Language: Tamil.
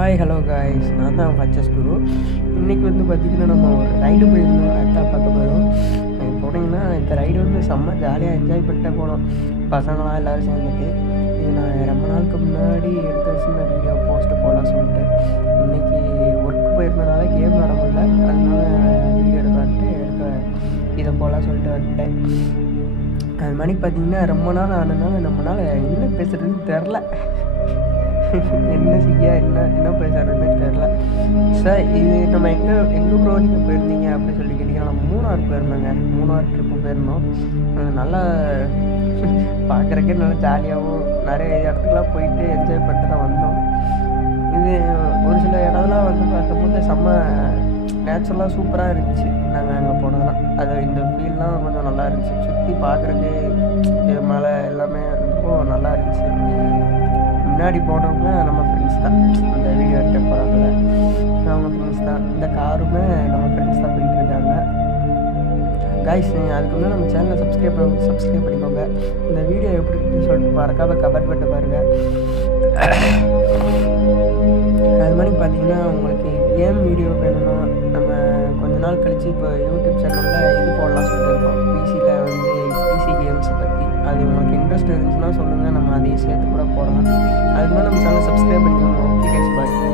ஹாய் ஹலோ காய்ஸ், நான் தான் ஹச்எஸ் குரு. இன்றைக்கி பார்த்திங்கன்னா நம்ம ஒரு ரைடு போயிருந்தோம். அதான் பார்க்க போகிறோம். போனீங்கன்னா இந்த ரைடு செம்ம ஜாலியாக என்ஜாய் பண்ணிட்டே போனோம். பசங்களாம் எல்லோரும் சேர்ந்துட்டு. இது நான் ரொம்ப நாளுக்கு முன்னாடி எடுத்து வச்சுருந்த வீடியோ போஸ்ட்டு போடலாம் சொல்லிட்டு இன்றைக்கி ஒர்க் போயிருந்தனால கேம் விளாட முடியல. அதனால வீடியோ இதை போகலாம் சொல்லிட்டு வந்துட்டேன். அது மணி பார்த்திங்கன்னா ரொம்ப நாள் ஆனதுனால நம்மளால் என்ன பேசுகிறதுன்னு தெரில. என்ன செய்ய என்ன பேசுறதுன்னு தெரில. சார் இது நம்ம எங்கே ப்ரோ நீங்கள் போயிருந்தீங்க அப்படின்னு சொல்லி கேட்டிங்கன்னா, நம்ம மூணார் போயிருந்தோங்க. மூணார் ட்ரிப்பு போயிருந்தோம். நல்லா பார்க்குறக்கே நல்லா ஜாலியாகவும் நிறைய இடத்துக்குலாம் போயிட்டு என்ஜாய் பண்ணிட்டு தான் வந்தோம். இது ஒரு சில இடம்லாம் பார்க்கும்போது செம்ம நேச்சுரலாக சூப்பராக இருந்துச்சு. நாங்கள் அங்கே போனதெல்லாம் அது இந்த ஃபீல்லாம் கொஞ்சம் நல்லா இருந்துச்சு. சுற்றி பார்க்குறக்கு மலை எல்லாமே ரொம்ப நல்லா இருந்துச்சு. முன்னாடி போனவங்க நம்ம ஃப்ரெண்ட்ஸ் தான். இந்த வீடியோ எடுக்க போகிறாங்கள அவங்க ஃப்ரெண்ட்ஸ் தான். இந்த காருமே நம்ம ஃப்ரெண்ட்ஸ் தான் போயிட்டுருக்காங்க. கைஸ், அதுக்கு முன்னாடி நம்ம சேனலை சப்ஸ்கிரைப் பண்ணிக்கோங்க. இந்த வீடியோ எப்படி இருக்குன்னு சொல்லிட்டு மறக்காமல் கமெண்ட் பண்ணிட்டு பாருங்கள். அது மாதிரி பார்த்தீங்கன்னா, உங்களுக்கு கேம் வீடியோ வேணும்னா நம்ம கொஞ்ச நாள் கழித்து இப்போ யூடியூப் சேனலில் இது போடலாம் சொல்லிட்டு இருக்கோம். பிசியில் பிசி கேம்ஸை பற்றி அது உங்களுக்கு இன்ட்ரெஸ்ட் இருந்துச்சுன்னா சொல்லுங்கள், நம்ம அதையும் சேர்த்து கூட போடலாம். அதுக்கு மேலே நம்ம சேனல் சப்ஸ்கிரைப் பண்ணிக்கோங்க. ஓகே கைஸ், பாய்.